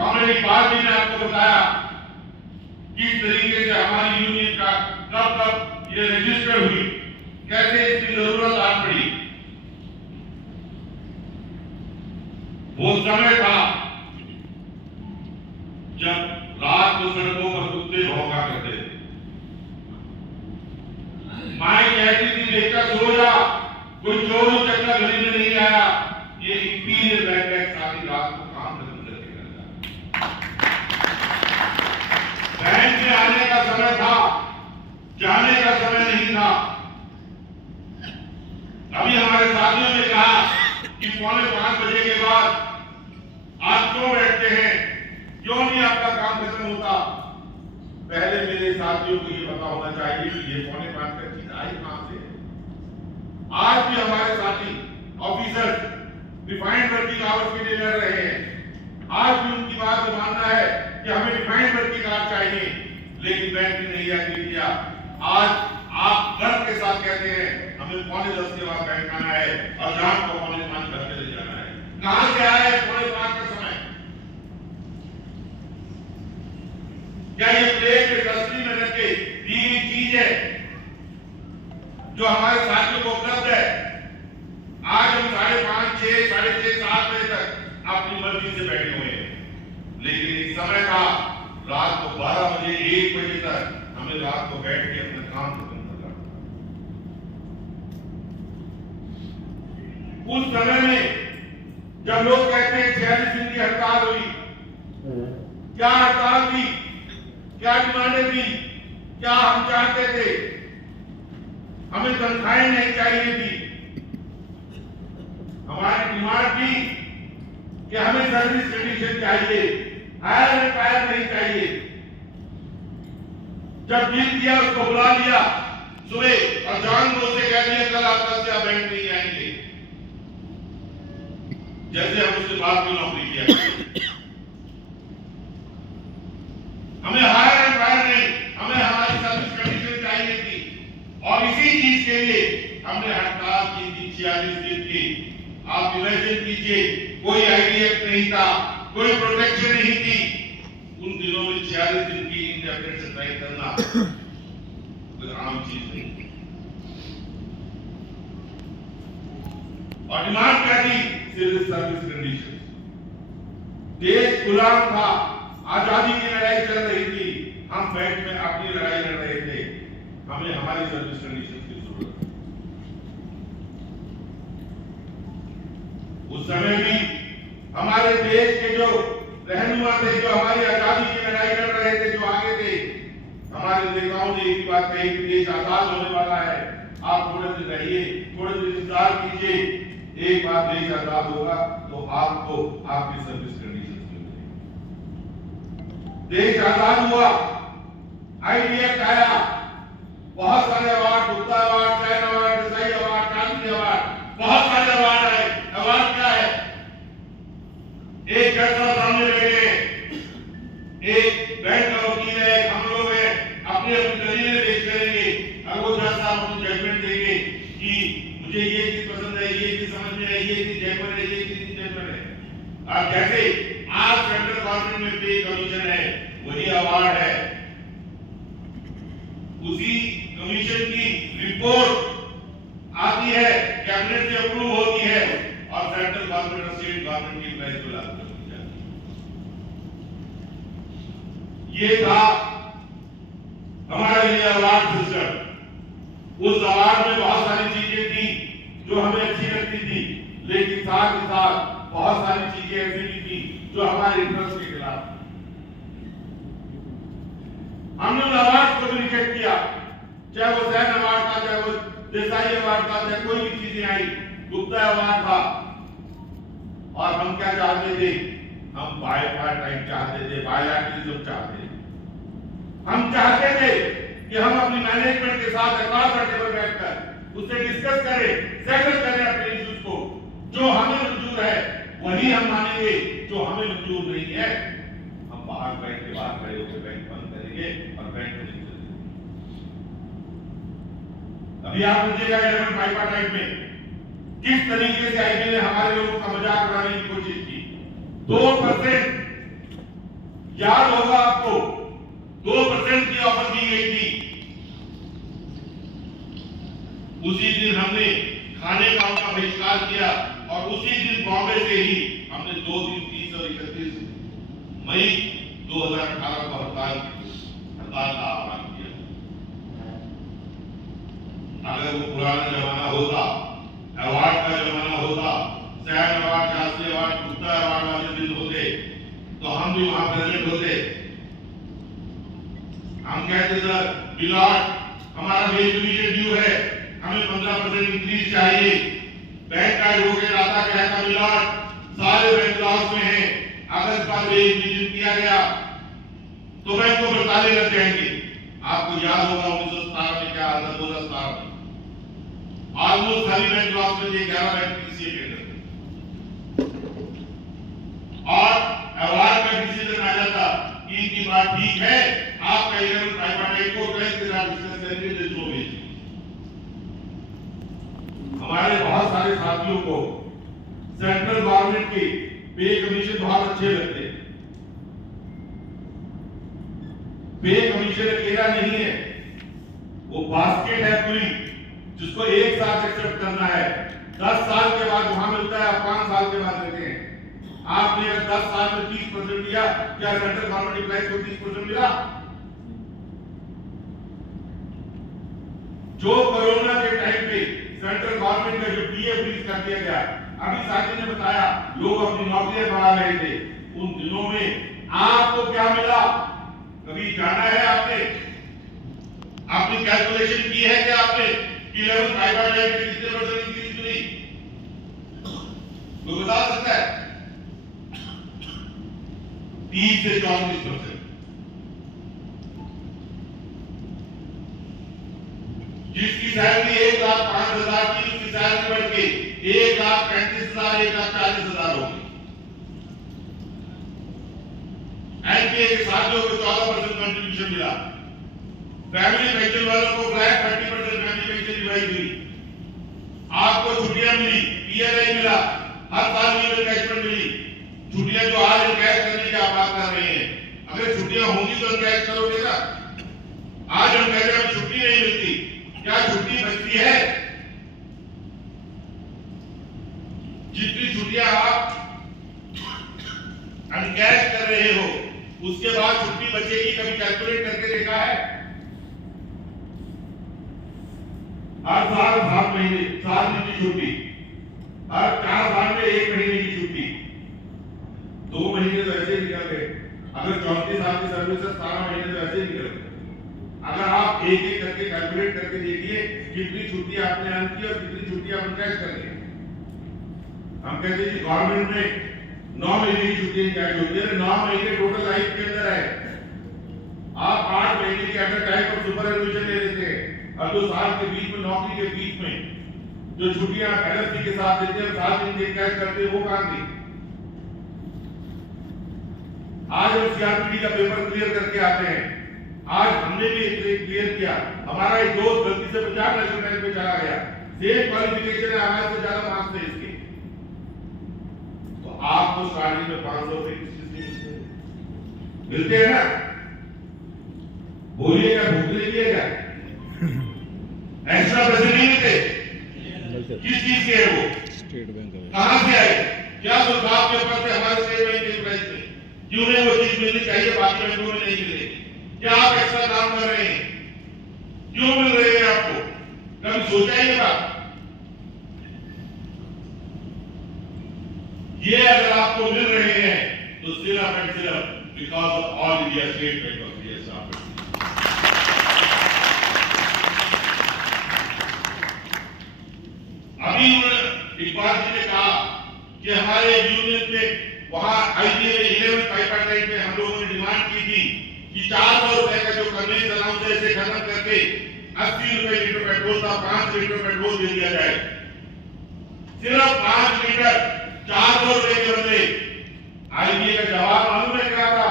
Communist party ने आपको बताया किस तरीके से हमारी यूनियन का कब कब ये रजिस्टर हुई, कैसे इसकी जरूरत आ पड़ी। वो समय था जब रात को सड़कों पर कुत्ते भौंका करते थे, माई कहती थी बेटा सो जा, कोई चोर चक्का गली में नहीं आया। ये इंपीरियल बैकपैक साथी रात को काम करते करता। बैंक में आने का समय था, जाने का समय नहीं था। अभी हमारे साथियों ने कहा कि 4:45 बजे के बाद आप क्यों बैठते हैं, क्यों नहीं आपका काम खत्म होता। पहले मेरे साथियों को ये पता होना चाहिए कि ये 4:45 का चीज आई कहां से। आज भी हमारे साथी ऑफिसर डिफाइंड वर्किंग आवर्स के लिए लड़ रहे हैं। आज भी उनकी बात को मानना है कि हमें डिफाइंड वर्किंग आवर्स चाहिए, लेकिन बैंक ने नहीं एग्री किया। आज आप गर्व के साथ कहते हैं हमें 9:45 के बाद बैंक आना है और शाम को 5:45 घर चले जाना है। कहां से आया 5:45 का समय? क्या ये प्लेट इंडस्ट्री में रख के दी गई चीज है जो हमारे साथियों को उपलब्ध है? आज हम 5:30, 6, 6:30, 7 बजे तक अपनी मर्जी से बैठे हुए हैं, लेकिन एक समय था रात को 12 बजे 1 बजे तक हमें रात को बैठ के अपना काम खत्म करना। उस समय में जब लोग कहते हैं 46 दिन की हड़ताल हुई, क्या हड़ताल थी, क्या डिमांडें थी, क्या हम चाहते थे? हमें तनख्वाहें नहीं चाहिए थी। हमारी डिमांड थी कि हमें सर्विस कंडीशन चाहिए, हायर एंड फायर नहीं चाहिए। जब जीत दिया उसको बुला लिया सुबह और जान को उसे कह दिया कल आप कल से आप बैंक नहीं आएंगे, जैसे हम उससे बात की नौकरी किया। हमें हायर एंड फायर नहीं, हमें हमारी सर्विस कंडीशन चाहिए थी और इसी चीज के लिए हमने हड़ताल की थी 46 दिन की। आप इमेजिन कीजिए, कोई आईडीएफ नहीं था, कोई प्रोटेक्शन नहीं थी। उन दिनों में 46 दिन की इंडेफिनिट स्ट्राइक करना कोई आम चीज नहीं थी। और डिमांड क्या थी? सिर्फ सर्विस कंडीशन। देश गुलाम था, आजादी की लड़ाई चल रही थी, हम बैंक में अपनी लड़ाई लड़ रहे थे। हमें हमारी सर्विस कंडीशन की जरूरत है। उस समय भी हमारे देश के जो रहनुमा थे, जो हमारी आजादी की लड़ाई लड़ रहे थे, जो आगे थे, हमारे नेताओं ने एक बात कही कि देश आजाद होने वाला है, आप थोड़े दिन रहिए, थोड़े दिन इंतजार कीजिए, एक बार देश आजाद होगा तो आपको आपकी सर्विस कंडीशन मिलेगी। देश आजाद हुआ, आईडीएफ आया, बहुत सारे award, Gupta award, Sen award, Desai award, Gandhi award, बहुत सारे अवार्ड आए। अवार्ड क्या है? एक जज सामने बैठे, एक बैंक का वकील है, हम लोग हैं, अपने अपनी दलीलें पेश करेंगे। अगर वो जज साहब अपनी जजमेंट देंगे कि मुझे ये चीज पसंद है, ये चीज समझ में है, ये चीज जेन्युइन है, ये चीज जेन्युइन है। और जैसे आज सेंट्रल गवर्नमेंट में पे कमीशन है, वही अवार्ड है। उसी कमीशन की रिपोर्ट आती है, कैबिनेट से अप्रूव होती है और सेंट्रल गवर्नमेंट और स्टेट गवर्नमेंट की प्राइस को लागू करती जाती है। ये था हमारे लिए अवार्ड सिस्टम। उस अवार्ड में बहुत सारी चीजें थी जो हमें अच्छी लगती थी, लेकिन साथ ही साथ बहुत सारी चीजें ऐसी भी थी जो हमारे इंटरेस्ट के खिलाफ थी। हमने उन अवार्ड को भी रिजेक्ट किया, चाहे वो सैन अवार्ड था, चाहे वो देसाई अवार्ड था, चाहे कोई भी चीजें आई, गुप्ता अवार्ड था। और हम क्या चाहते थे? हम बायपार्टाइट चाहते थे, बायलैटरलिज्म चाहते थे। हम चाहते थे कि हम अपनी मैनेजमेंट के साथ अक्रॉस द टेबल बैठकर उससे डिस्कस करें, सेटल करें अपने इश्यूज को। जो हमें मंजूर है वही हम मानेंगे, जो हमें मंजूर नहीं है हम बाहर बैंक के बाहर खड़े होकर बैंक बंद करेंगे और बैंक में नहीं चलेंगे। अभी आप देखिएगा 11 बायपार्टाइट में किस तरीके से आईबी ने हमारे लोगों का मजाक उड़ाने की कोशिश की। 2% याद होगा आपको 2% की ऑफर की गई थी। उसी दिन हमने खाने का उनका बहिष्कार किया और उसी दिन बॉम्बे से ही हमने 2 दिन 30 और 31 मई 2018 को हड़ताल का आह्वान किया। अगर वो पुराना जमाना होता, अवार्ड का जमाना होता, Sen award, Shastri award, Gupta award वाले दिन होते तो हम भी वहां प्रेजेंट होते। हम कहते सर मिलॉर्ड हमारा वेज डिवीजन ड्यू है, हमें 15% इंक्रीज चाहिए। बैंक का एडवोकेट आता कहता मिलॉर्ड सारे बैंक लॉस में है, अगर इसका वेज डिवीजन किया गया तो बैंक को बरताले लग जाएंगे। आपको याद होगा 1917 में क्या हाल था, 2017 में ऑलमोस्ट सभी बैंक लॉस में 11 बैंक पीसीए के अंदर और अवार्ड का डिसीजन आ जाता कि इनकी बात ठीक है, आपका 11 ट्राइपार्टाइट को कहीं के साथ डिस्कस करके दे दो। हमारे बहुत सारे साथियों को सेंट्रल गवर्नमेंट के पे कमीशन बहुत अच्छे लगते हैं। पे कमीशन अकेला नहीं है, वो बास्केट है पूरी, जिसको एक साथ एक्सेप्ट करना है। 10 साल के बाद वहां मिलता है, 5 साल के बाद देते हैं। आपने अगर 10 साल में 30% दिया, क्या सेंट्रल गवर्नमेंट एम्प्लॉइज को 30% मिला? जो कोरोना के टाइम पे सेंट्रल गवर्नमेंट का जो पीएफ फ्रीज कर दिया गया, अभी साथी ने बताया लोग अपनी नौकरियां गंवा रहे थे, उन दिनों में आपको क्या मिला? कभी जाना है आपने? आपने कैलकुलेशन की है क्या आपने कि 11 ट्राइपार्टाइट की कितने परसेंट इंक्रीज मिली? कोई बता सकता है? 30 से 34%। जिसकी सैलरी 1,05,000 की, उसकी सैलरी बढ़ के 1,35,000, 1,40,000 होगी। एनपीए के साथियों को 14% कंट्रीब्यूशन मिला। फैमिली पेंशन वालों को फ्लैट 30% फैमिली पेंशन रिवाइज हुई। आपको छुट्टियां मिली, पीएलआई मिला, हर साल लीव एनकैशमेंट मिली। छुट्टियां जो आज एनकैश करने की आप बात कर रहे हैं, अगर छुट्टियां होंगी तो एनकैश करोगे ना? आज हम कह रहे हैं छुट्टी नहीं मिलती, क्या छुट्टी बचती है? जितनी छुट्टियां आप अनकैश कर रहे हो उसके बाद छुट्टी बचेगी, कभी कैलकुलेट करके देखा है? हर साल 7 महीने 7 दिन की छुट्टी, हर 4 साल में 1 महीने की छुट्टी, 2 महीने तो ऐसे निकल गए। अगर 34 साल की सर्विस है, 17 महीने तो ऐसे निकल गए। अगर आप एक एक करके कैलकुलेट करके देखिए कितनी छुट्टी आपने अर्न की और कितनी छुट्टी आप कैश कर ली। हम कहते हैं गवर्नमेंट में 9 महीने की छुट्टी कैश होती है, 9 महीने टोटल लाइफ के अंदर है। आप 8 महीने की एट अ टाइम पर सुपर एनुएशन ले लेते हैं और 2 साल के बीच में, नौकरी के बीच में जो छुट्टियां एनएफसी के साथ देते हैं 7 दिन के कैश करते हैं, वो कहां थी? आज हम सीआरपीटी का पेपर क्लियर करके आते हैं। आज हमने भी एक क्लियर किया, हमारा एक दोस्त गलती से पंजाब नेशनल बैंक में चला गया, सेम क्वालिफिकेशन है, हमारे से ज्यादा मार्क्स थे इसके, तो आपको स्टार्टिंग में 500 से मिलते हैं ना? बोलिएगा, भूख लीजिएगा, एक्स्ट्रा पैसे नहीं मिलते। किस चीज के है वो? स्टेट बैंक कहां से आए? क्या सुझाव के ऊपर से हमारे स्टेट बैंक के प्राइस में क्यों नहीं वो चीज मिलनी चाहिए, बाकी बैंकों में नहीं मिलेगी? क्या आप एक्स्ट्रा काम कर रहे हैं? क्यों मिल रहे हैं आपको? कभी सोचा ही बात? ये अगर आपको मिल रहे हैं तो सिर्फ एंड सिर्फ because of all India state bank of India staff. अभी इकबाल जी ने कहा कि हमारे यूनियन में वहां आईपीए में 11 ट्राइपार्टाइट में हम लोगों ने डिमांड की थी कि 400 रुपए का जो कन्वेंस अलाउंस है इसे खत्म करके 80 रुपए लीटर पेट्रोल का 5 लीटर पेट्रोल दे दिया जाए। सिर्फ 5 लीटर 400 रुपए के बदले। आईपीए का जवाब मालूम है क्या था?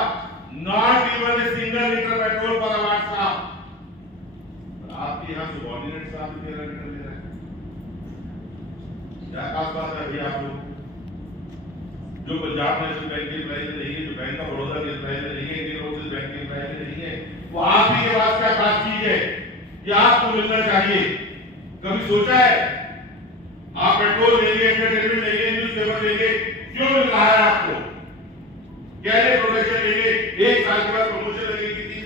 Not even a single litre petrol पर अवार्ड साहब। आपके यहाँ सबऑर्डिनेट साहब 13 लीटर ले रहे हैं, क्या खास बात है भैया? आप लोग जो पंजाब नेशनल बैंक के प्राइस नहीं है, जो बैंक ऑफ बड़ौदा के प्राइस नहीं है, वो आप ही के पास क्या खास चीज है कि आपको मिलना चाहिए? कभी सोचा है? आप पेट्रोल लेंगे, एंटरटेनमेंट लेंगे, न्यूज़पेपर लेंगे, क्यों मिल रहा है आपको? कैसे प्रोटेक्शन लेंगे? एक साल के बाद प्रमोशन लगेगी,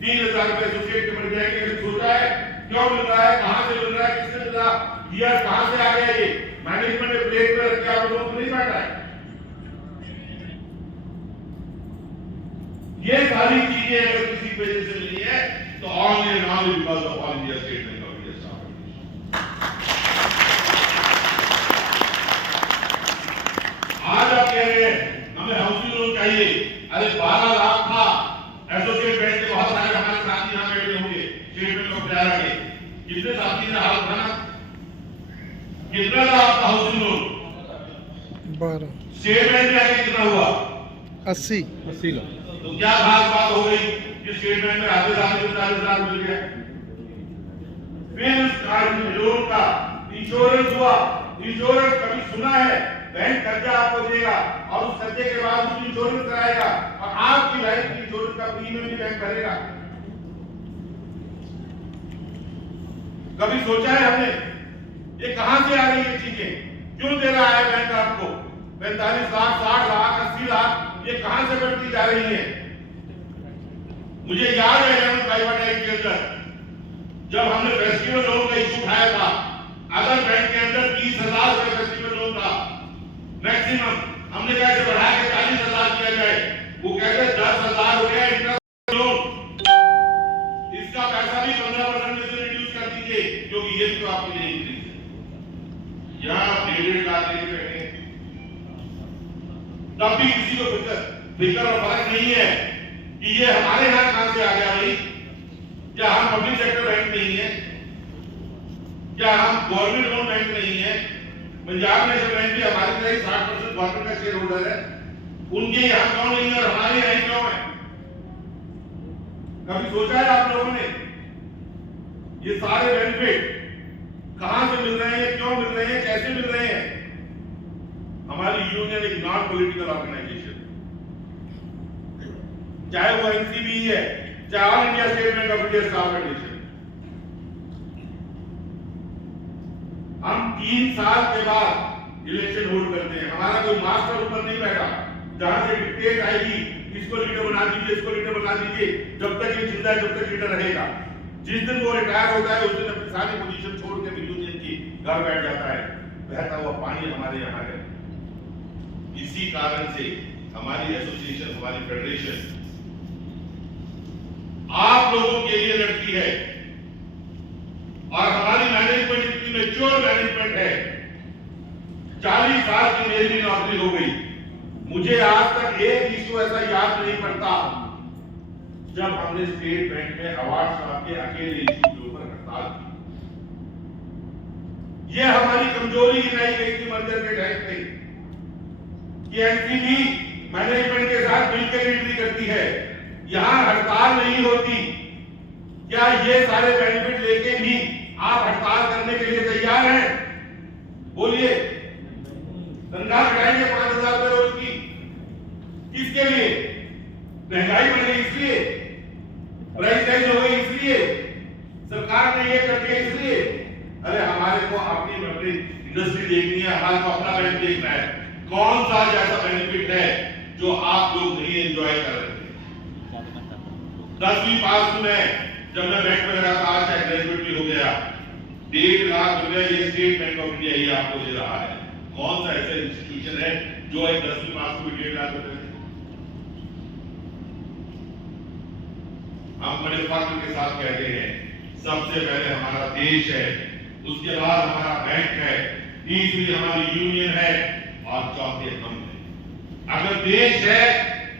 3,000 रुपए एसोसिएट के बढ़ जाएंगे। कभी सोचा है क्यों मिल रहा है, कहां से मिल रहा है, किससे मिल रहा है, ईयर कहां से आ गया? ये मैनेजमेंट ने प्लेट पर रख के आप लोगों को नहीं बांटा है। ये सारी चीजें अगर किसी वजह से मिली है तो only and only because of all India state bank of India staff. आज आप कह रहे हैं हमें हाउसिंग लोन चाहिए। अरे 12 लाख था एसोसिएट बैंक के, बहुत सारे हमारे साथी यहां बैठे होंगे स्टेट बैंक ऑफ इंडिया के, कितने साथी ने हाल बना, कितना था आपका हाउसिंग लोन? 12। स्टेट बैंक में आके कितना हुआ? 80 लाख। तो क्या खास बात हो गई कि स्टेट बैंक में आधे साल में 40,000 मिल गया? फिर उस लोन का इंश्योरेंस हुआ। इंश्योरेंस कभी सुना है? बैंक कर्जा आपको देगा और उस कर्जे के बाद उसकी इंश्योरेंस कराएगा और आपकी लाइफ की इंश्योरेंस का प्रीमियम भी बैंक भरेगा। कभी सोचा है हमने ये कहां से आ रही है चीजें? क्यों दे रहा है बैंक आपको 45 लाख, 60 लाख, 80 लाख? ये कहां से बढ़ती जा रही है? मुझे याद है 11/5 के अंदर जब हमने फेस्टिवल लोन का इशू उठाया था, अगर बैंक के अंदर 30,000 रुपए फेस्टिवल लोन था मैक्सिमम, हमने कहा इसे बढ़ा के 40,000 किया जाए। वो कहते 10,000 हो गया इंटरेस्ट लोन, इसका पैसा भी 15% में से रिड्यूस कर दीजिए क्योंकि ये तो आपके लिए इंक्रीज है। यहां 1.5 लाख लेके बैठे तब भी किसी को फिक्र और फर्क नहीं है कि ये हमारे यहां कहां से आ गया भाई? क्या हम पब्लिक सेक्टर बैंक नहीं है? क्या हम गवर्नमेंट लोन बैंक नहीं है? पंजाब नेशनल बैंक भी हमारी तरह 60% गवर्नमेंट का शेयर होल्डर है। उनके यहां क्यों नहीं है और हमारे यहां क्यों है? कभी सोचा है आप लोगों ने ये सारे बेनिफिट कहां से मिल रहे हैं, क्यों मिल रहे हैं, कैसे मिल रहे हैं? हमारी यूनियन एक नॉन पॉलिटिकल ऑर्गेनाइजेशन, चाहे वो एनसीबी है, चाहे all India state bank of India staff federation. हम 3 साल के बाद इलेक्शन होल्ड करते हैं। हमारा कोई मास्टर ऊपर नहीं बैठा जहां से डिक्टेट आएगी इसको लीडर बना दीजिए, इसको लीडर बना दीजिए। जब तक ये जिंदा है तब तक लीडर रहेगा। जिस दिन वो रिटायर होता है उस दिन अपनी सारी पोजीशन छोड़ के यूनियन की घर बैठ जाता है। बहता हुआ पानी हमारे यहाँ है। इसी कारण से हमारी एसोसिएशन, हमारी फेडरेशन आप लोगों के लिए लड़ती है और हमारी मैनेजमेंट इतनी मैच्योर मैनेजमेंट है। 40 साल की मेरी भी नौकरी हो गई, मुझे आज तक एक इशू ऐसा याद नहीं पड़ता जब हमने स्टेट बैंक में अवार्ड साहब के अकेले इशू के ऊपर हड़ताल की। यह हमारी कमजोरी गिनाई गई थी मर्जर के टाइम पे कि एनसीबी मैनेजमेंट के साथ मिलकर लीडरी करती है, यहां हड़ताल नहीं होती। क्या ये सारे बेनिफिट लेके भी आप हड़ताल करने के लिए तैयार हैं? बोलिए। तनख्वाह घटाएंगे 5,000 रुपए रोज की, किसके लिए? महंगाई बढ़ गई इसलिए, प्राइस राइज हो गई इसलिए, सरकार ने ये कर दिया इसलिए। अरे हमारे को अपनी इंडस्ट्री देखनी है, हमारे को अपना बैंक देखना है। कौन सा ऐसा बेनिफिट है जो आप लोग नहीं एंजॉय कर रहे थे? 10वीं पास में जब मैं बैंक में लगा था, आज तक ग्रेजुएट भी हो गया, 1.5 लाख रुपए ये स्टेट बैंक ऑफ इंडिया ही आपको दे रहा है। कौन सा ऐसा इंस्टीट्यूशन है जो एक 10वीं पास को 1.5 लाख रुपए? हम बड़े फख्र के साथ कहते हैं सबसे पहले हमारा देश है, उसके बाद हमारा बैंक है, तीसरी हमारी यूनियन है और चौथे हम हैं। अगर देश है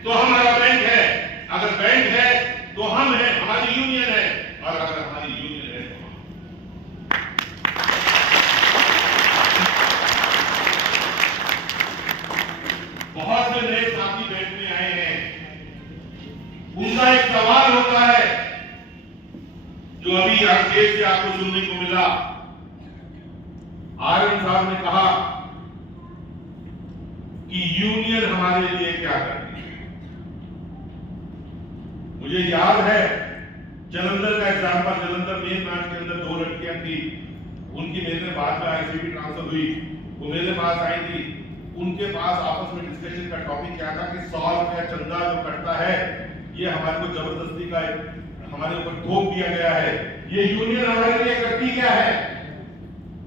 तो हमारा बैंक है, अगर बैंक है तो हम हैं, हमारी यूनियन है, और अगर हमारी यूनियन है तो हम। बहुत से नए साथी बैंक में आए हैं, उनका एक सवाल होता है जो अभी स्टेज से आपको सुनने को मिला। आरएन साहब ने कहा कि यूनियन हमारे लिए क्या करती है। मुझे याद है जलंधर का एग्जाम्पल, जलंधर मेन ब्रांच के अंदर 2 लड़कियां थी, उनकी मेरे बाद में आईसीबी ट्रांसफर हुई, वो मेरे पास आई थी। उनके पास आपस में डिस्कशन का टॉपिक क्या था कि 100 रुपया चंदा जो कटता है ये हमारे को जबरदस्ती का हमारे ऊपर थोप दिया गया है, ये यूनियन हमारे लिए करती क्या है?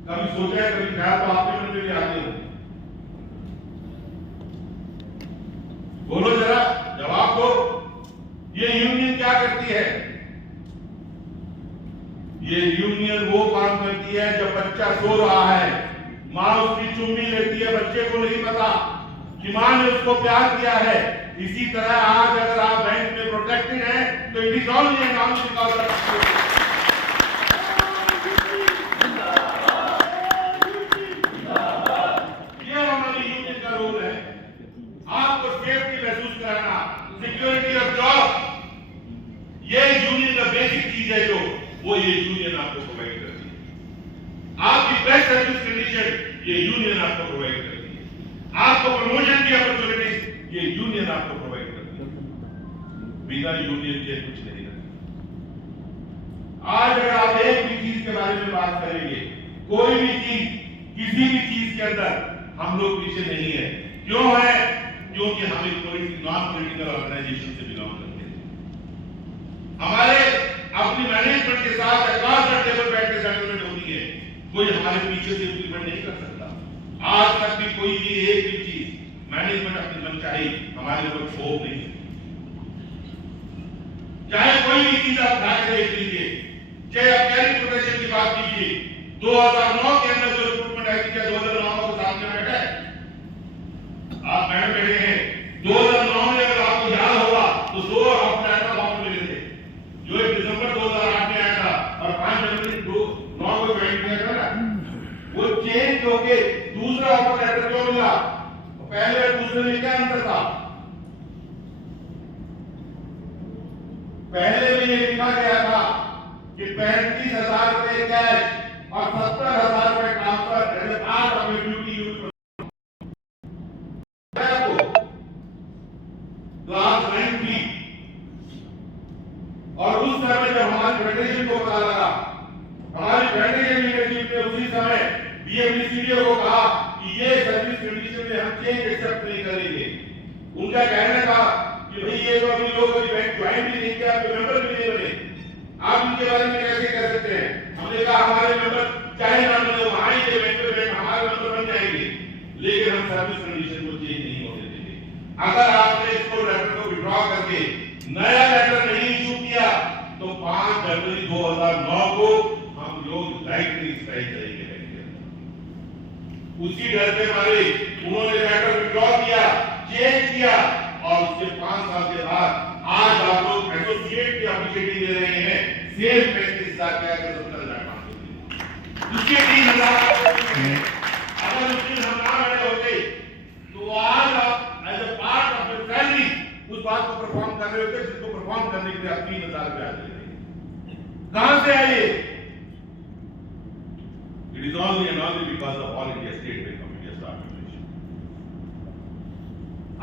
कभी सोचा है, कभी ख्याल तो आपके मन में भी आते हो? बोलो जरा, जवाब दो। ये यूनियन क्या करती है? ये यूनियन वो काम करती है जब बच्चा सो रहा है, माँ उसकी चुम्मी लेती है, बच्चे को नहीं पता कि माँ ने उसको प्यार किया है। इसी तरह आज अगर आप बैंक में प्रोटेक्टेड हैं तो it is only and only because of ये हमारी यूनियन का रोल है, आपको सेफ्टी महसूस कराना, सिक्योरिटी ऑफ जॉब, ये यूनियन का बेसिक चीज है जो वो ये यूनियन आपको प्रोवाइड करती है। आपकी बेस्ट सर्विस कंडीशन ये यूनियन आपको प्रोवाइड करती है, आपको प्रमोशन की अपॉर्चुनिटीज ये यूनियन आपको प्रोवाइड करती है। बिना यूनियन के कुछ नहीं रहता। आज अगर आप एक भी चीज के बारे में बात करेंगे, कोई भी चीज, किसी भी चीज के अंदर हम लोग पीछे नहीं है। क्यों है? क्योंकि हम एक नॉन पॉलिटिकल ऑर्गेनाइजेशन से बिलोंग करते हैं। हमारे अपनी मैनेजमेंट के साथ अक्रॉस द टेबल बैठ के सेटलमेंट होती है, कोई हमारे पीछे से इंप्लीमेंट नहीं कर सकता। आज तक भी कोई भी एक भी चीज मैनेजमेंट अपनी मनचाही हमारे ऊपर थोप नहीं सकती। चाहे कोई भी चीज आप उठा के देख लीजिए, चाहे आप कैरियर प्रोटेक्शन की बात कीजिए, 2009 के अंदर जो रिक्रूटमेंट आई थी, क्या 2009 को सामने बैठा है? आप मैडम बैठे हैं, 2009 में अगर आपको याद होगा तो 2 ऑफर ऑफर मिले थे, जो 1 दिसंबर 2008 में आया था और 5 जनवरी 2009 को ज्वाइन किया था ना, वो चेंज होके दूसरा ऑफर लेटर क्यों मिला? पहले और दूसरे में क्या अंतर था? पहले में ये लिखा गया था कि 35,000 रुपए कैश और 70,000 रुपए transfer as a part of your duty use class 9 थी। और उस समय जब हमारी फेडरेशन को पता लगा, हमारी फेडरेशन लीडरशिप ने उसी समय बीएमडीसीडीओ को कहा कि ये सर्विस कंडीशन में हम चेंज एक्सेप्ट नहीं करेंगे। उनका कहना था कि भाई ये तो अभी लोग अभी बैंक ज्वाइन भी नहीं किया, तो मेंबर भी नहीं बने, आप इनके बारे में कैसे कह सकते हैं? हमने कहा हमारे मेंबर चाहे ना बने, वहां ही बैंक में बैंक हमारे मेंबर बन जाएंगे, लेकिन हम सर्विस कंडीशन को चेंज नहीं होने देंगे। अगर आपने इसको लेटर को विड्रॉ करके नया लेटर नहीं इशू किया तो 5 जनवरी 2009 को हम लोग लाइटली स्ट्राइक करेंगे। उसी डर के मारे उन्होंने लेटर विड्रॉ किया, चेंज किया, और उसके 5 साल के बाद आज आप लोग एसोसिएट की अपॉर्चुनिटी दे रहे हैं, सेम 35,000 का 70,000 उसके 3,000। अगर उस दिन हम ना बैठे होते तो आज आप as a part of your salary उस बात को परफॉर्म कर रहे होते जिसको परफॉर्म करने के लिए आप 3,000 रुपया दे रहे हैं। कहां से आए? It is only and only because of All India State Bank of India Staff Federation.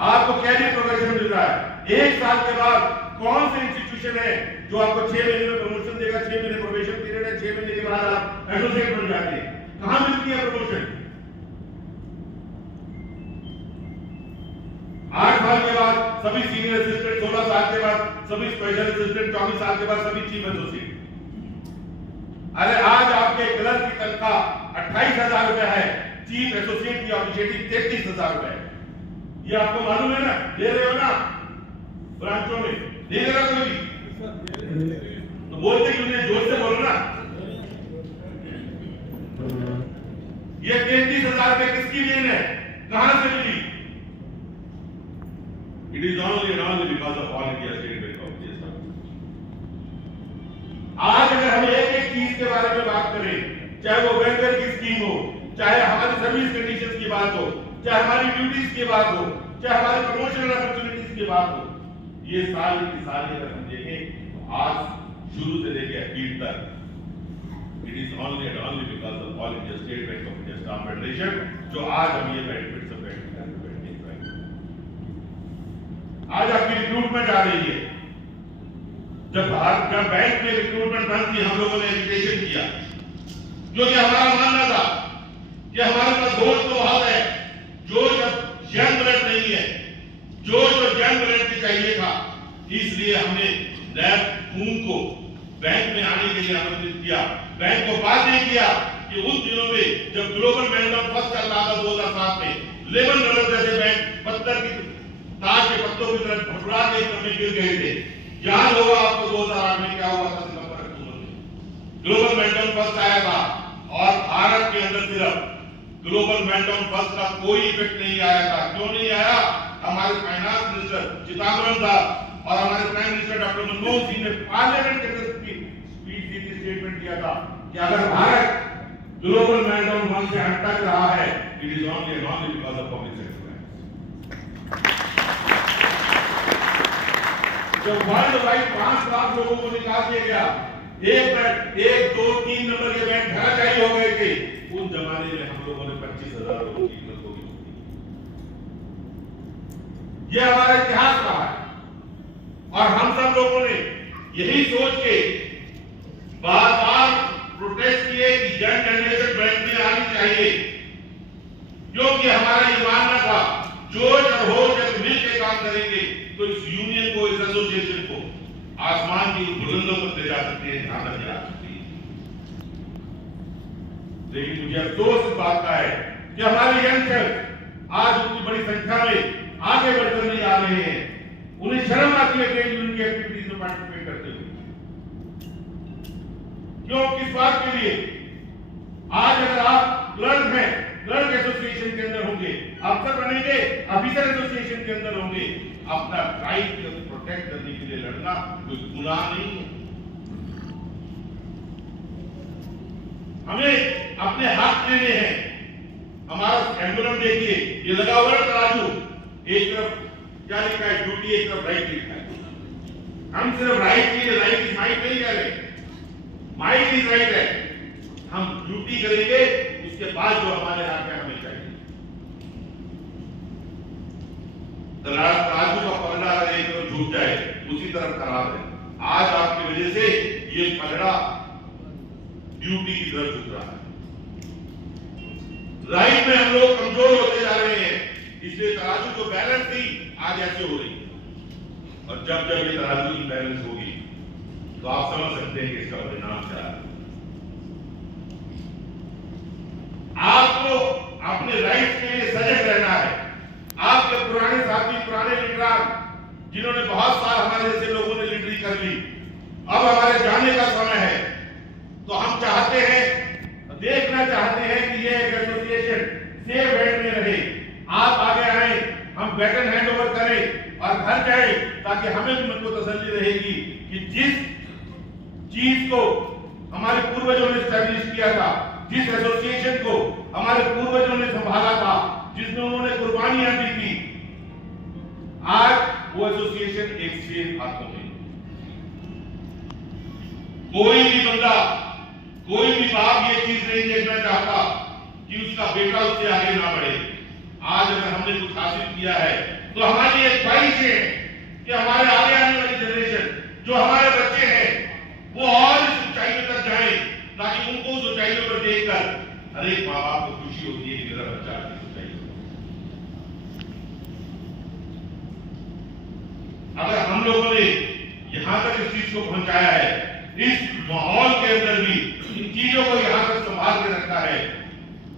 आपको कैरियर प्रोग्रेशन मिल रहा है। 1 साल के बाद कौन सी इंस्टीट्यूशन है जो आपको 6 महीने में प्रमोशन देगा? 6 महीने प्रोबेशन पीरियड है, 6 महीने के बाद आप एसोसिएट बन जाते हैं। कहां मिलती है प्रमोशन? 8 साल के बाद सभी सीनियर असिस्टेंट, 16 साल के बाद सभी स्पेशल असिस्टेंट, 24 साल के बाद सभी चीफ एसोसिएट। अरे आज आपके क्लर्क की तनख्वाह 28,000 रुपए है, चीफ एसोसिएट की अपॉर्चुनिटी 33,000 रुपए है। ये आपको मालूम है ना? दे रहे हो ना ब्रांचों में? दे रहा कोई? तो बोलते क्यों नहीं? जोर से बोलो ना। ये 33,000 रुपए किसकी देन है? कहां से मिली? It is only and only because of All India State Bank of India Staff. आज अगर हम एक चीज के बारे में बात करें, चाहे वो वेलफेयर की स्कीम हो, चाहे हमारी सर्विस कंडीशंस की बात हो, चाहे हमारी ड्यूटीज की बात हो, चाहे हमारी प्रमोशनल अपॉर्चुनिटीज की बात हो, ये सारी की सारी अगर हम देखें तो आज शुरू से लेकर अखीर तक it is only and only because of all India state bank of India staff federation, जो आज हम ये बेनिफिट्स ऑफ बैठे आज आपकी रिक्रूटमेंट आ रही है। जब बैंक में रिक्रूटमेंट बंद थी, हम लोगों ने एजुकेशन किया, क्योंकि हमारा मानना था कि हमारे पास दोस्त तो बहुत है, जो जब यंग ब्लड नहीं है, जो यंग ब्लड की चाहिए था, इसलिए हमने नए खून को बैंक में आने के लिए आमंत्रित किया। बैंक को बाध्य किया कि उन दिनों में जब ग्लोबल मैंडेट फर्स्ट चल रहा था 2007 में, लेमन ब्रदर्स जैसे बैंक पत्थर की ताश के पत्तों की तरह फटुरा के कभी गिर गए थे। याद होगा आपको 2008 में क्या हुआ था सितंबर अक्टूबर में, ग्लोबल मैंडेट फर्स्ट आया था और भारत के अंदर सिर्फ ग्लोबल मैंडेट फर्स्ट का कोई इफेक्ट नहीं आया था। क्यों नहीं आया? हमारे फाइनेंस मिनिस्टर चिदंबरम साहब और हमारे prime minister doctor Manmohan Singh ने पार्लियामेंट के अंदर स्पीच दी थी, स्टेटमेंट दिया था कि अगर भारत ग्लोबल मैंडेट वन से हटक रहा है, it is only and only because of public sector. जब वर्ल्ड वाइड 5 लाख लोगों को निकाल दिया गया, एक 2 3 नंबर के बैंक धराशायी हो गए थे, उस जमाने में हम लोगों ने 25,000 लोगों की मदद की। यह हमारा इतिहास रहा है और हम सब लोगों ने यही सोच के बार बार प्रोटेस्ट किए कि यंग जनरेशन बैंक में आनी चाहिए, क्योंकि हमारा ये मानना था जोश और होश जब मिल के काम करेंगे तो इस यूनियन को, इस एसोसिएशन को आसमान की बुलंदों पर ले जा सकते हैं, जहां तक जा सकती है। लेकिन मुझे अफसोस इस बात का है कि हमारे यंगस्टर्स आज उतनी बड़ी संख्या में आगे बढ़कर नहीं आ रहे हैं। उन्हें शर्म आती है ट्रेड यूनियन की एक्टिविटीज में पार्टिसिपेट करते हुए। क्यों? किस बात के लिए? आज अगर आप क्लर्क हैं, क्लर्क एसोसिएशन के अंदर होंगे, अफसर बनेंगे, ऑफिसर एसोसिएशन के अंदर होंगे, अपना राइट को प्रोटेक्ट करने के लिए लड़ना कोई गुनाह नहीं है। हमें अपने हक लेने हैं। हमारा एम्बुलेंस देखिए, ये लगा हुआ है तराजू, एक तरफ क्या लिखा है? ड्यूटी, एक तरफ राइट लिखा है। हम सिर्फ राइट के लिए राइट इज माइट नहीं कह रहे, माइट इज राइट है। हम ड्यूटी करेंगे, उसके बाद जो हमारे हाथ में हमें चाहिए। तराजू का पलड़ा अगर एक तरफ झुक जाए, उसी तरफ खराब है। आज आपकी वजह से ये पलड़ा ड्यूटी की तरफ झुक रहा है। राइट में हम लोग कमजोर होते जा रहे हैं, इसलिए तराजू जो बैलेंस थी आज ऐसे हो रही है। और जब जब ये तराजू की बैलेंस होगी तो आप समझ सकते हैं कि इसका परिणाम क्या है। आपको अपने राइट्स के लिए सजग रहना है। आपके पुराने साथी, पुराने लीडर जिन्होंने बहुत साल हमारे जैसे लोगों ने लीडरी कर ली, अब हमारे जाने का समय है। तो हम चाहते हैं, देखना चाहते हैं कि ये एक एसोसिएशन सेफ हैंड में रहे। आप आगे आए, हम बैटन हैंड ओवर करें और घर जाए, ताकि हमें भी मन को तसल्ली रहेगी कि जिस चीज को हमारे पूर्वजों ने स्टैब्लिश किया था, जिस एसोसिएशन को हमारे पूर्वजों ने संभाला था, जिसमें उन्होंने कुर्बानियां दी थी, आज वो एसोसिएशन एक सेफ हाथों में। कोई भी बंदा, कोई भी बाप ये चीज नहीं देखना चाहता कि उसका बेटा उससे आगे ना बढ़े। आज अगर हमने कुछ हासिल किया है तो हमारी एक ख्वाहिश है कि हमारे आगे आने वाली जनरेशन, जो हमारे बच्चे हैं, वो और इस ऊंचाइयों तक जाए, ताकि उनको उस ऊंचाइयों पर देखकर हर एक माँ बाप को खुशी होती है कि मेरा बच्चा आगे ऊंचाई। अगर हम लोगों ने यहां तक इस चीज को पहुंचाया है, इस माहौल के अंदर भी इन चीजों को यहां तक संभाल के रखा है,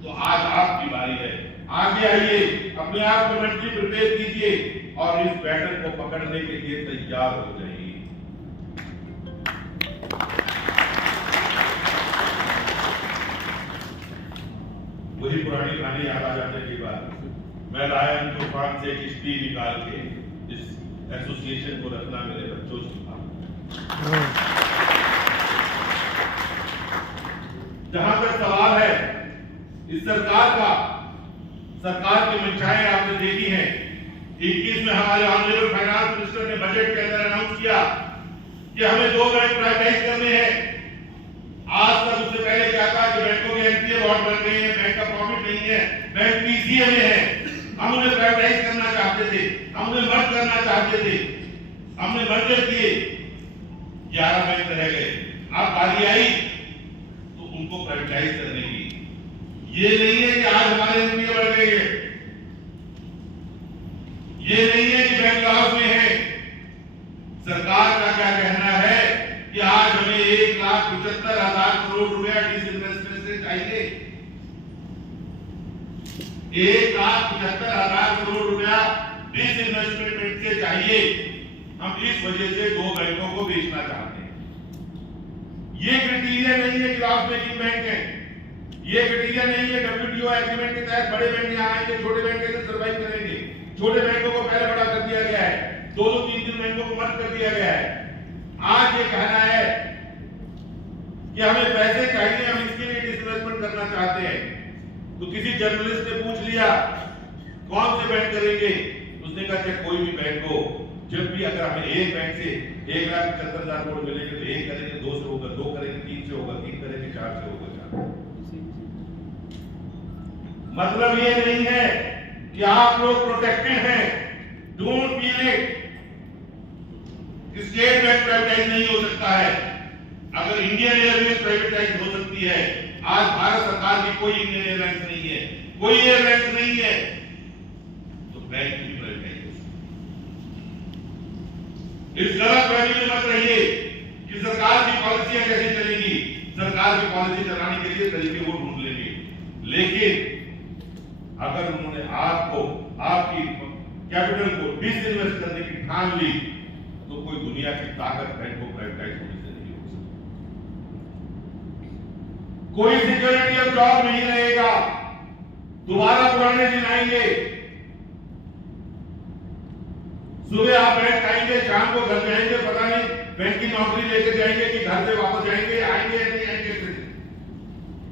तो आज आपकी बारी है। आगे आइए, अपने आप को मेंटली प्रिपेयर कीजिए और इस बैटन को पकड़ने के लिए तैयार हो जाइए। वही पुरानी कहानी याद आ जाने के बाद मैं लायन तूफान से किश्ती निकाल के इस एसोसिएशन को रखना मेरे बच्चों से था। जहां तक सवाल है इस सरकार का, सरकार की मंशाएं आपने देखी हैं। 21 में हमारे ऑनरेबल फाइनेंस मिनिस्टर ने बजट के अंदर अनाउंस किया कि हमें 2 बैंक प्राइवेटाइज करने हैं। आज तक उससे पहले क्या था कि बैंकों के एनपीए बहुत बढ़ गए हैं, बैंक का प्रॉफिट नहीं है, बैंक पीसीए में है। हम उन्हें प्राइवेटाइज करना चाहते थे, हम उन्हें मर्ज करना चाहते थे, हमने मर्जर किए। 11 बैंक रह गए। अब बारी आई तो उनको प्राइवेटाइज करने की। ये नहीं है कि आज हमारे एनपीए बढ़ गई है, ये नहीं है कि बैंक लॉस में है। सरकार का क्या कहना है कि आज हमें 1,75,000 करोड़ रुपया डिसइन्वेस्टमेंट से चाहिए। 1,75,000 करोड़ रुपया डिसइन्वेस्टमेंट से चाहिए। हम इस वजह से 2 बैंकों को बेचना चाहते हैं। ये क्राइटेरिया नहीं है कि लॉस मेकिंग बैंक है, ये क्राइटेरिया नहीं है WTO एग्रीमेंट के तहत बड़े बैंक यहाँ आएंगे, छोटे बैंक कैसे सर्वाइव करेंगे। छोटे बैंकों को पहले बड़ा कर दिया गया है, 2-3 बैंकों को मर्ज कर दिया गया है। आज ये कहना है कि हमें पैसे चाहिए, हम इसके लिए डिसइन्वेस्टमेंट करना चाहते हैं। तो किसी जर्नलिस्ट ने पूछ लिया कौन से बैंक करेंगे, उसने कहा चाहे कोई भी बैंक हो, जब भी अगर हमें एक बैंक से 1,75,000 करोड़ मिलेंगे तो 1 करेंगे, 2 से होगा 2 करेंगे, 3 से होगा 3 करेंगे, 4 से होगा 4। मतलब ये नहीं है कि आप लोग प्रोटेक्टेड हैं, don't feel it. State bank privatise नहीं हो सकता है। अगर इंडियन एयरलाइंस प्राइवेटाइज हो सकती है, आज भारत सरकार की कोई इंडियन एयरलाइंस नहीं है, कोई एयरलाइंस नहीं है, तो बैंक भी प्राइवेटाइज हो सकती है। इस गलत फहमी में मत रहिए कि सरकार की पॉलिसियां कैसे चलेगी। सरकार की पॉलिसी चलाने के लिए तरीके वो ढूंढ लेंगे, लेकिन अगर उन्होंने आपको, आपकी कैपिटल को डिसइन्वेस्ट करने की ठान ली, तो कोई दुनिया की ताकत बैंक को प्राइवेटाइज होने से नहीं हो सकती। कोई सिक्योरिटी ऑफ जॉब नहीं रहेगा, दोबारा पुराने दिन आएंगे। सुबह आप बैंक आएंगे, शाम को घर जाएंगे, पता नहीं बैंक की नौकरी लेकर जाएंगे कि घर से वापस जाएंगे, आएंगे या नहीं आएंगे।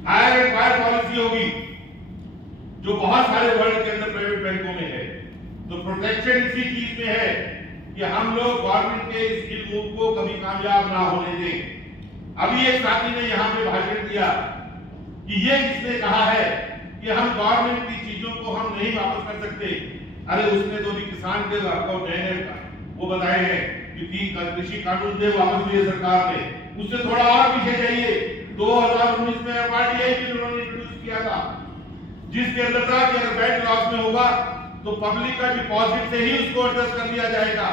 हायर एंड फायर पॉलिसी होगी जो बहुत सारे वर्ल्ड के अंदर प्राइवेट बैंकों में है। तो प्रोटेक्शन इसी चीज में है कि हम लोग गवर्नमेंट के स्किल मूव को कभी कामयाब ना होने दें। अभी एक साथी ने यहाँ पे भाषण दिया कि ये किसने कहा है कि हम गवर्नमेंट की चीजों को हम नहीं वापस कर सकते। अरे उसने तो भी किसान के नए वो बताए हैं कि 3 कृषि कानून थे वापस लिए सरकार ने, उससे थोड़ा और पीछे जाइए 2019 में FRDI बिल उन्होंने इंट्रोड्यूस किया था, जिसके अंदर था कि अगर बैंक लॉस में होगा तो पब्लिक का डिपॉजिट से ही उसको एडजस्ट कर लिया जाएगा।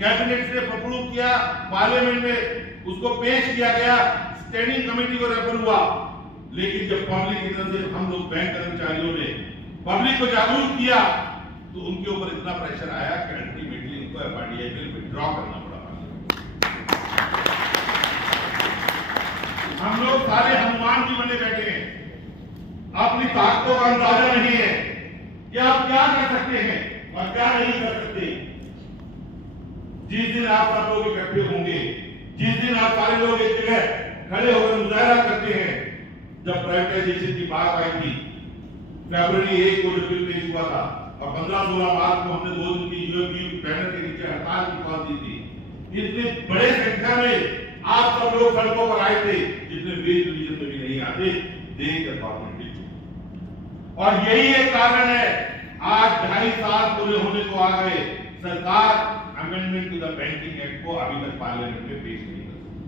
कैबिनेट ने अप्रूव किया, पार्लियामेंट में उसको पेश किया गया, स्टैंडिंग कमेटी को रेफर हुआ, लेकिन जब पब्लिक की तरफ से हम लोग बैंक कर्मचारियों ने पब्लिक को जागरूक किया तो उनके ऊपर इतना प्रेशर आया कि अल्टीमेटली उनको FRDI बिल विथड्रॉ करना पड़ा। हम लोग सारे हनुमान जी बने बैठे हैं, अपनी ताकतों का अंदाजा नहीं है कि आप क्या कर सकते हैं और क्या नहीं कर सकते। जिस दिन आप सब लोग इकट्ठे होंगे, जिस दिन आप सारे लोग एक जगह खड़े होकर मुजाहरा करते हैं, जब प्राइवेटाइजेशन की बात आई थी फरवरी 1 को जो बिल पेश हुआ था और 15-16 मार्च को हमने 2 दिन की यूएपी बैनर के नीचे हड़ताल की कॉल दी थी। इतने बड़े संख्या में आप सब लोग सड़कों पर आए थे, जितने वेस्ट डिवीजन में भी नहीं आते, देख कर गवर्नमेंट। और यही एक कारण है आज 2.5 साल पूरे होने को आ गए, सरकार amendment to the banking act को अभी तक पार्लियामेंट में पेश नहीं कर सकती।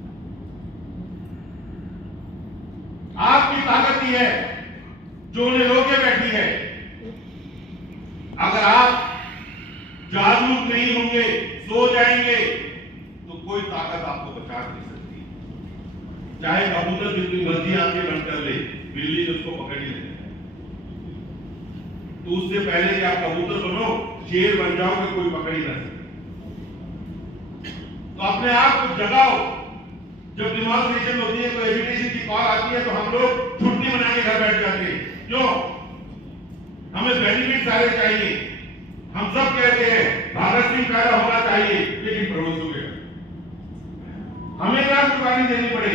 आपकी ताकत ही है जो उन्हें रोके बैठी है। अगर आप जागरूक नहीं होंगे, सो जाएंगे, तो कोई ताकत आपको बचा नहीं सकती। चाहे कबूतर जितनी मर्जी आके बंद कर ले, बिल्ली ने उसको पकड़ ही ले। तो उससे पहले कि आप कबूतर बनो, शेर बन जाओगे, कोई पकड़ ही ना सके। तो अपने आप को जगाओ। जब डिमॉन्स्ट्रेशन होती है, कोई एजुटेशन की कॉल आती है, तो हम लोग छुट्टी मना के घर बैठ जाते हैं। क्यों? हमें बेनिफिट सारे चाहिए। हम सब कहते हैं भारत सिंह पैदा होना चाहिए, लेकिन प्रवेश हो गया। हमें क्या कुर्बानी देनी पड़े,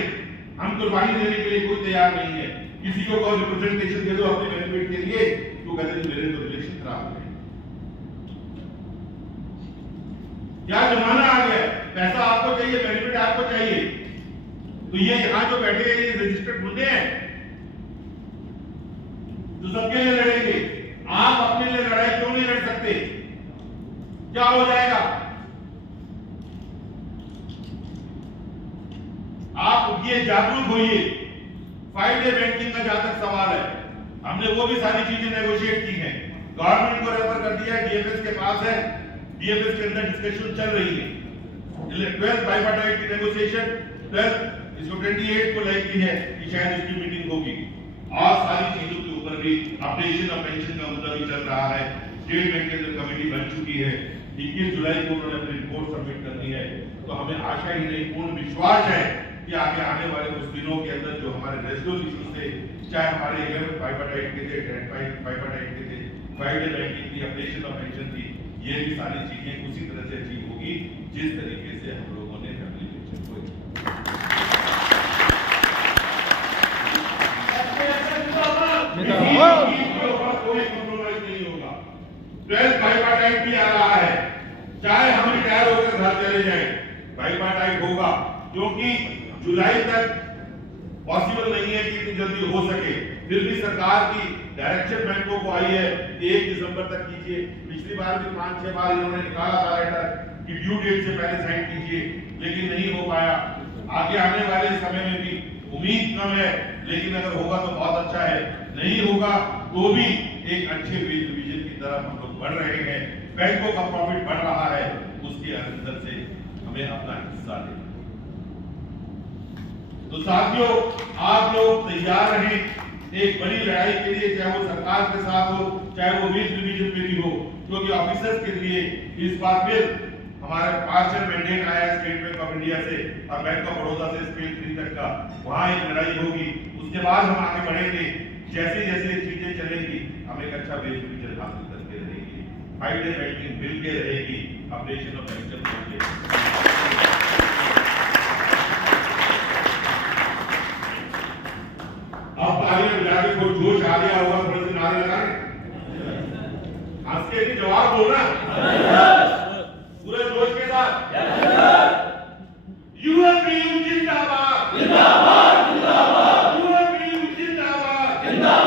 हम कुर्बानी देने के लिए कोई तैयार नहीं है। किसी को कोई रिप्रेजेंटेशन दे दो अपने बेनिफिट के लिए, तो कहते हैं मेरे तो रिलेशन खराब हो गए। क्या जमाना आ गया, पैसा आपको चाहिए, बेनिफिट आपको चाहिए। तो ये यहां जो बैठे हैं ये रजिस्टर्ड मुद्दे हैं, तो सबके लिए लड़ेंगे। आप अपने लिए लड़ाई क्यों नहीं लड़ सकते? क्या हो जाएगा? आप ये जागरूक होइए। 5 डे बैंकिंग का जहां तक सवाल है, हमने वो भी सारी चीजें नेगोशिएट की हैं, गवर्नमेंट को रेफर कर दिया है, डीएफएस के पास है, डीएफएस के अंदर डिस्कशन चल रही है। 12th बाइपार्टाइट की नेगोशिएशन 12th इसको 28 को लाइकली है कि शायद इसकी मीटिंग होगी, और सारी चीजों के ऊपर भी अपडेशन ऑफ पेंशन का मुद्दा भी चल रहा है। स्टेट बैंक के अंदर कमेटी बन चुकी है, 21 जुलाई को उन्होंने अपनी रिपोर्ट सबमिट करनी है। तो हमें आशा ही नहीं, पूर्ण विश्वास है कि आगे आने वाले कुछ दिनों के अंदर जो हमारे रेजिडुअल इश्यूज थे, चाहे हमारे 11th बाइपार्टाइट के थे, 10th बाइपार्टाइट के थे, 5 डे बैंकिंग की, अपडेशन ऑफ पेंशन थी, ये भी सारी चीजें उसी तरह से अचीव होगी जिस तरीके से हम लोगों ने फैमिली पेंशन को कोई कॉम्प्रोमाइज नहीं होगा। 12th बाइपार्टाइट भी आ रहा है, चाहे हम रिटायर होकर घर चले जाएं, बाइपार्टाइट होगा, क्योंकि जुलाई तक पॉसिबल नहीं है कि इतनी जल्दी हो सके। फिर भी सरकार की डायरेक्शन बैंकों को आई है कि 1 दिसंबर तक कीजिए। पिछली बार भी 5-6 बार इन्होंने निकाला था लेटर कि ड्यू डेट से पहले साइन कीजिए, लेकिन नहीं हो पाया। आगे आने वाले समय में भी उम्मीद कम है, लेकिन अगर होगा तो बहुत अच्छा है, नहीं होगा तो भी एक अच्छे वेज रिवीजन की तरफ हम लोग बढ़ रहे हैं। बैंकों का प्रॉफिट बढ़ रहा है, उसके अंदर से हमें अपना हिस्सा देना। तो साथियों, आप लोग तैयार रहें एक बड़ी लड़ाई के लिए, चाहे वो सरकार के साथ हो, चाहे वो वेज रिवीजन पे भी हो, क्योंकि ऑफिसर्स के लिए इस बार फिर हमारे पार्शियल मैंडेट आया है स्टेट बैंक ऑफ इंडिया से और बैंक ऑफ बड़ौदा से स्केल 3 तक का, वहां एक लड़ाई होगी। उसके बाद हम आगे बढ़ेंगे, जैसे जैसे चीजें चलेंगी हम एक अच्छा वेज रिवीजन हासिल करके रहेंगे, 5 डे बैंकिंग मिल के रहेगी, अपडेशन ऑफ पेंशन होगी। अब ताली बजा के कोई जोश आ गया होगा, थोड़े से नारे लगाएं, हंस के जवाब दो ना, पूरे जोश के साथ। यूएपीयू जिंदाबाद, जिंदाबाद, जिंदाबाद, यूएपीयू जिंदाबाद, जिंदाबाद।